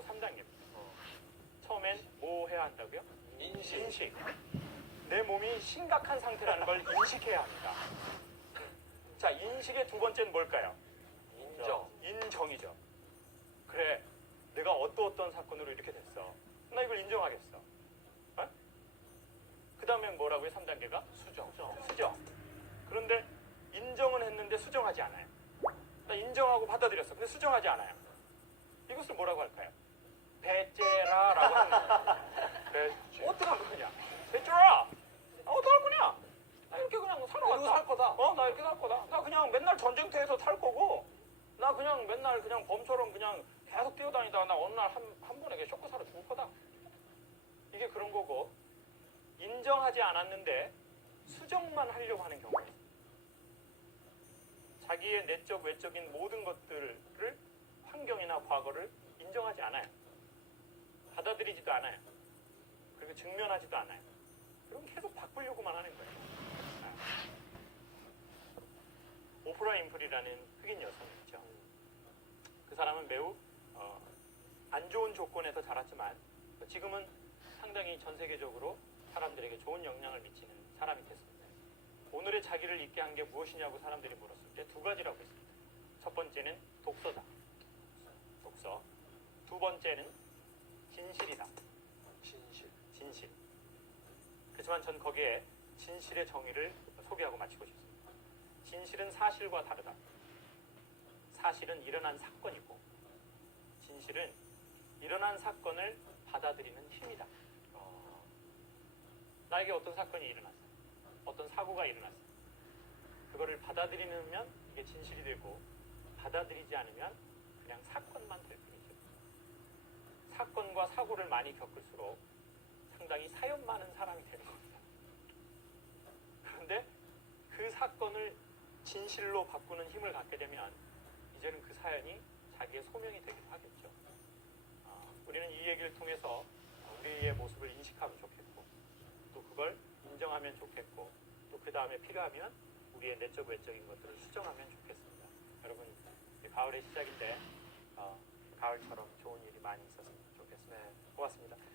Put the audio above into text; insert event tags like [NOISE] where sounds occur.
바로 3단계입니다. 처음엔 뭐 해야 한다고요? 인식. 인식. 내 몸이 심각한 상태라는 걸 인식해야 합니다. 자, 인식의 두 번째는 뭘까요? 인정. 인정이죠. 그래, 내가 어떤 어떤 사건으로 이렇게 됐어. 나 이걸 인정하겠어. 어? 그 다음에 뭐라고요? 3단계가? 수정. 수정. 그런데 인정은 했는데 수정하지 않아요. 나 인정하고 받아들였어. 근데 수정하지 않아요. 이것을 뭐라고 할까요? 배째라라고 하는 거예요. [LAUGHS] 배째. 어떡할 거냐? 배째라! 아, 어떡할 거냐? 나 이렇게 그냥 살아왔다. 이러고 살 거다. 어, 나 이렇게 살 거다. 나 그냥 맨날 전쟁터에서 살 거고, 나 그냥 맨날 그냥 범처럼 그냥 계속 뛰어다니다가 나 어느 날 한, 한 번에 쇼크 사러 죽을 거다. 이게 그런 거고, 인정하지 않았는데 수정만 하려고 하는 있어요. 자기의 내적, 외적인 모든 것들을 환경이나 과거를 인정하지 않아요. 받아들이지도 않아요. 그리고 직면하지도 않아요. 그럼 계속 바꾸려고만 하는 거예요. 아. 오프라 인플이라는 흑인 여성이 있죠. 그 사람은 매우 어, 안 좋은 조건에서 자랐지만 지금은 상당히 전 세계적으로 사람들에게 좋은 영향을 미치는 사람이 됐습니다. 오늘의 자기를 있게 한 게 무엇이냐고 사람들이 물었을 때 두 가지라고 했습니다. 첫 번째는 독서다. 독서. 두 번째는 진실이다. 진실. 진실. 그렇지만 전 거기에 진실의 정의를 소개하고 마치고 싶습니다. 진실은 사실과 다르다. 사실은 일어난 사건이고, 진실은 일어난 사건을 받아들이는 힘이다. 어, 나에게 어떤 사건이 일어났어. 어떤 사고가 일어났어. 그거를 받아들이면 이게 진실이 되고, 받아들이지 않으면 그냥 사건만 될 뿐이죠. 사건과 사고를 많이 겪을수록 상당히 사연 많은 사람이 되는 겁니다. 그런데 그 사건을 진실로 바꾸는 힘을 갖게 되면 이제는 그 사연이 자기의 소명이 되기도 하겠죠. 아, 우리는 이 얘기를 통해서 우리의 모습을 인식하면 좋겠고 또 그걸 인정하면 좋겠고 또 그 다음에 필요하면 우리의 내적 외적인 것들을 수정하면 좋겠습니다. 여러분 가을의 시작인데 어, 가을처럼 좋은 일이 많이 있었으면 좋겠습니다. 고맙습니다. 고맙습니다.